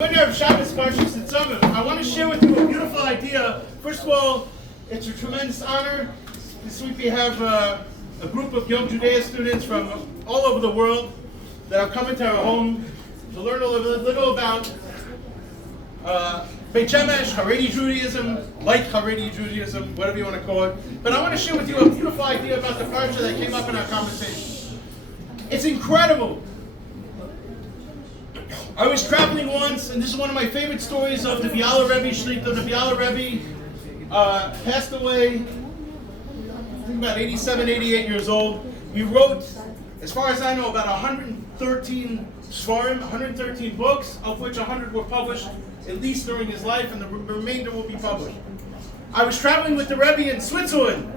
Winner of Shabbos Pashas Tzavim. I want to share with you a beautiful idea. First of all, it's a tremendous honor. This week we have a group of young Judea students from all over the world that have come into our home to learn a little about Beit Shemesh, Haredi Judaism, light Haredi Judaism, whatever you want to call it. But I want to share with you a beautiful idea about the parsha that came up in our conversation. It's incredible. I was traveling once, and this is one of my favorite stories of the Vילך Rebbe Shlita. The Vילך Rebbe passed away, I think about 87, 88 years old. He wrote, as far as I know, about 113 svarim, 113 books, of which 100 were published, at least during his life, and the remainder will be published. I was traveling with the Rebbe in Switzerland,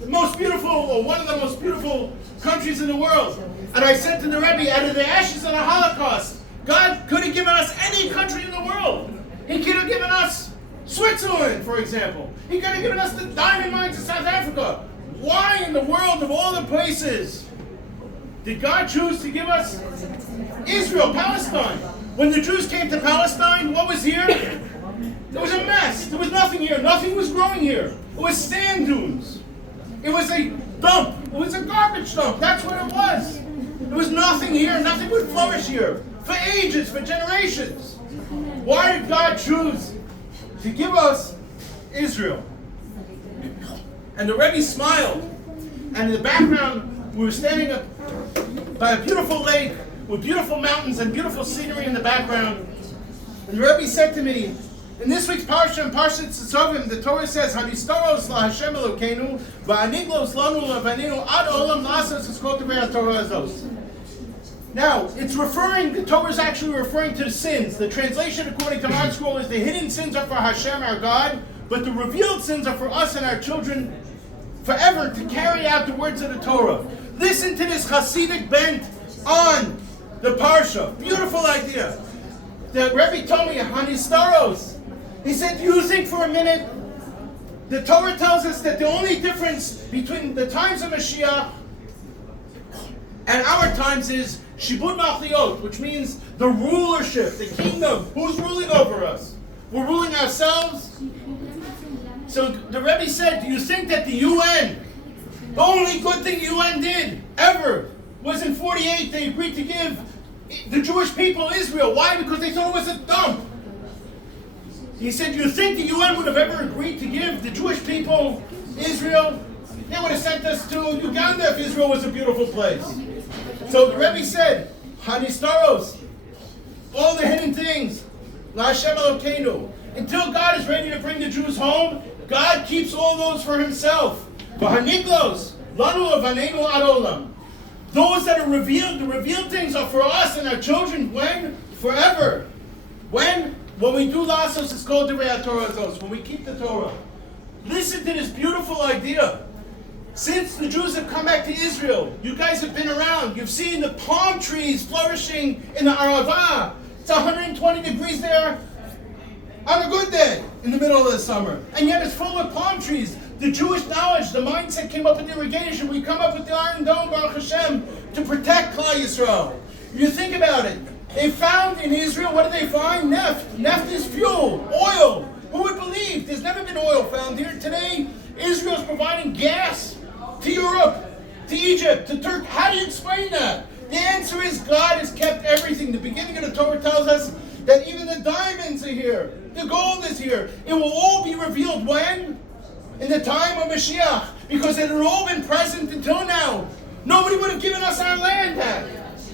the most beautiful, or one of the most beautiful countries in the world. And I said to the Rebbe, out of the ashes of the Holocaust, God could have given us any country in the world. He could have given us Switzerland, for example. He could have given us the diamond mines of South Africa. Why in the world of all the places did God choose to give us Israel, Palestine? When the Jews came to Palestine, what was here? There was a mess. There was nothing here. Nothing was growing here. It was sand dunes. It was a dump. It was a garbage dump. That's what it was. There was nothing here. Nothing would flourish here. For ages, for generations. Why did God choose to give us Israel? And the Rebbe smiled. And in the background, we were standing by a beautiful lake with beautiful mountains and beautiful scenery in the background. And the Rebbe said to me, in this week's parsha, in Pרשת ניצבים, the Torah says, "Hanistaros laHashem Elokeinu, va'aniglos lanu levaninu ad olam la'asos es kol divrei haTorah hazos." Now, the Torah is actually referring to the sins. The translation, according to our scroll, is the hidden sins are for Hashem, our God, but the revealed sins are for us and our children forever to carry out the words of the Torah. Listen to this Hasidic bent on the Parsha. Beautiful idea. The Rebbe told me, Hanistaros. He said, do you think for a minute, the Torah tells us that the only difference between the times of Mashiach and our times is Shibud Machliot, which means the rulership, the kingdom. Who's ruling over us? We're ruling ourselves? So the Rebbe said, do you think that the UN, the only good thing the UN did ever was in 48, they agreed to give the Jewish people Israel. Why? Because they thought it was a dump. He said, do you think the UN would have ever agreed to give the Jewish people Israel? They would have sent us to Uganda if Israel was a beautiful place. So the Rebbe said, Hanistaros, all the hidden things, laHashem Elokeinu. Until God is ready to bring the Jews home, God keeps all those for himself. V'haniglos, lanu levaninu ad olam. Those that are revealed, the revealed things are for us and our children. When? Forever. When? When we do lasos, it's called divrei haTorah hazos, when we keep the Torah. Listen to this beautiful idea. Since the Jews have come back to Israel, you guys have been around. You've seen the palm trees flourishing in the Arava. It's 120 degrees there on a good day in the middle of the summer. And yet it's full of palm trees. The Jewish knowledge, the mindset came up with irrigation. We come up with the Iron Dome, Baruch Hashem, to protect Klal Yisrael. You think about it. They found in Israel, what did they find? Neft. Neft is fuel, oil. Who would believe? There's never been oil found here. Today, Israel is providing gas to Europe, to Egypt, to Turkey. How do you explain that? The answer is God has kept everything. The beginning of the Torah tells us that even the diamonds are here. The gold is here. It will all be revealed when? In the time of Mashiach. Because it had all been present until now. Nobody would have given us our land back.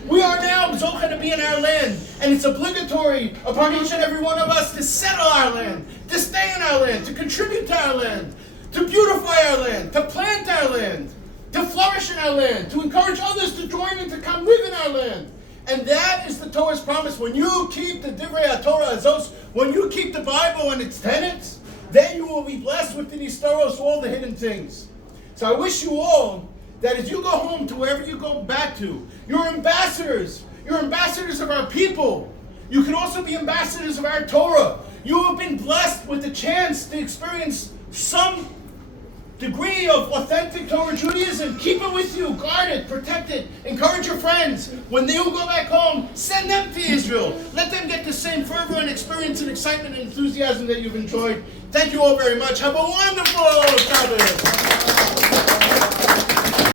We are now zocheh to be in our land. And it's obligatory upon each and every one of us to settle our land, to stay in our land, to contribute to our land, to beautify our land, to plant our land, to flourish in our land, to encourage others to join and to come live in our land. And that is the Torah's promise. When you keep the divrei haTorah hazos, when you keep the Bible and its tenets, then you will be blessed with the nistaros, all the hidden things. So I wish you all that as you go home to wherever you go back to, you're ambassadors. You're ambassadors of our people. You can also be ambassadors of our Torah. You have been blessed with the chance to experience some degree of authentic Torah Judaism, keep it with you, guard it, protect it, encourage your friends. When they will go back home, send them to Israel. Let them get the same fervor and experience and excitement and enthusiasm that you've enjoyed. Thank you all very much. Have a wonderful Shabbos.